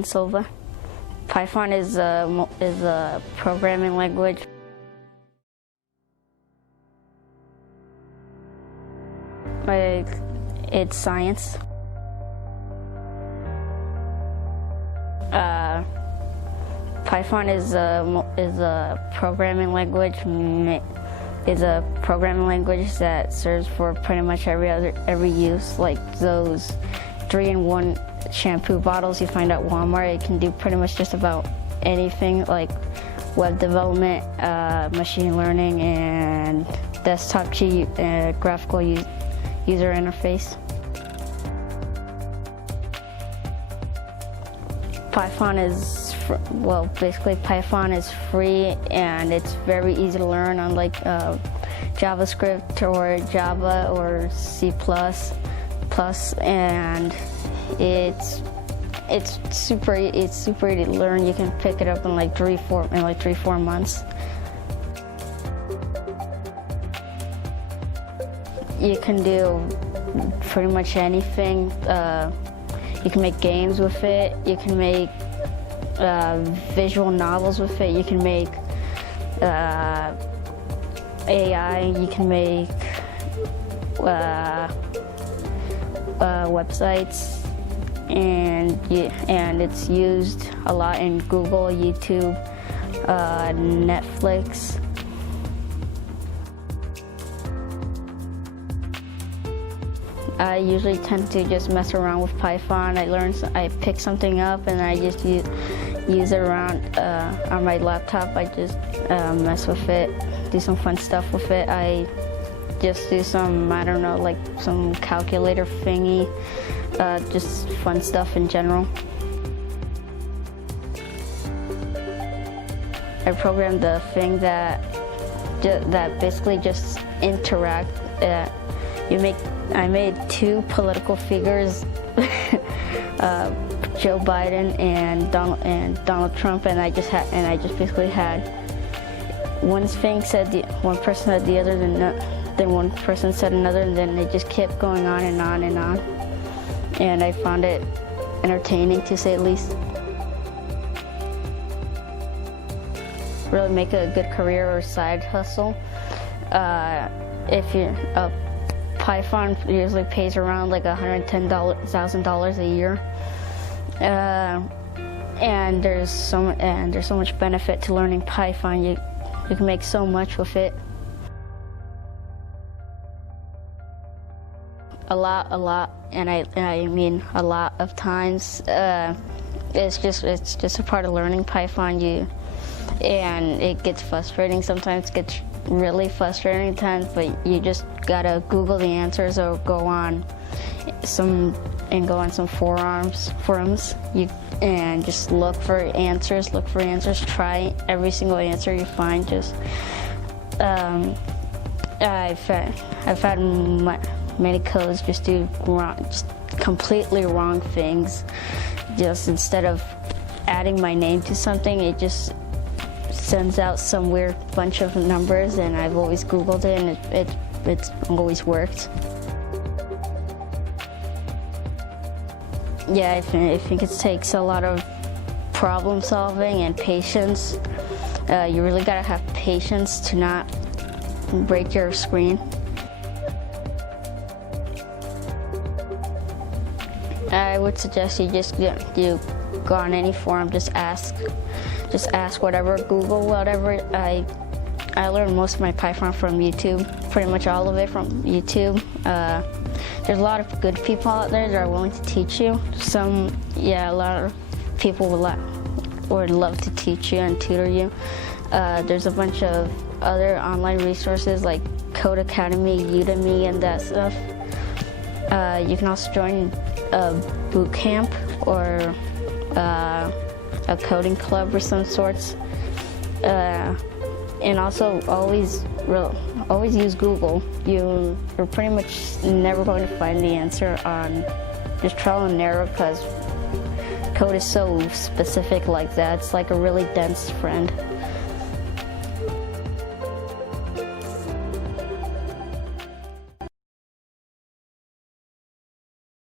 in Silva. Python is a programming language. Like, it's science. Python is a programming language. Is a programming language that serves for pretty much every use. Like those 3-in-1 shampoo bottles you find at Walmart, it can do pretty much just about anything, like web development, machine learning, and desktop graphical user interface. Python is, basically Python is free and it's very easy to learn, unlike JavaScript or Java or C++, and it's super easy to learn. You can pick it up in like 3-4 months. You can do pretty much anything. You can make games with it. You can make visual novels with it. You can make AI. You can make websites, and it's used a lot in Google, YouTube, Netflix. I usually tend to just mess around with Python. I pick something up and I just use it around on my laptop. I just mess with it, do some fun stuff with it. I just do some, I don't know, like some calculator thingy, just fun stuff in general. I programmed the thing that basically just interact. I made 2 political figures, Joe Biden and Donald Trump, and I just basically had one thing said one person said the other, then one person said another, and then it just kept going on and on and on. And I found it entertaining, to say the least. Really make a good career or side hustle. If you Python usually pays around like $110,000 a year, and there's so much benefit to learning Python. You can make so much with it. A lot, and I mean a lot of times. It's just a part of learning Python. And it gets frustrating sometimes. It gets really frustrating times, but you just gotta Google the answers or go on some forums, and just look for answers. Try every single answer you find. Just I've had many codes just do completely wrong things. Just instead of adding my name to something, it just sends out some weird bunch of numbers, and I've always Googled it, and it's always worked. Yeah, I think it takes a lot of problem solving and patience. You really gotta have patience to not break your screen. I would suggest you go on any forum, just ask whatever, Google whatever. I learned most of my Python from YouTube, pretty much all of it from YouTube. There's a lot of good people out there that are willing to teach you. A lot of people would love to teach you and tutor you. There's a bunch of other online resources like Code Academy, Udemy, and that stuff. You can also join a boot camp or a coding club of some sorts, and also always use Google. You're pretty much never going to find the answer on just trial and error, because code is so specific like that. It's like a really dense friend.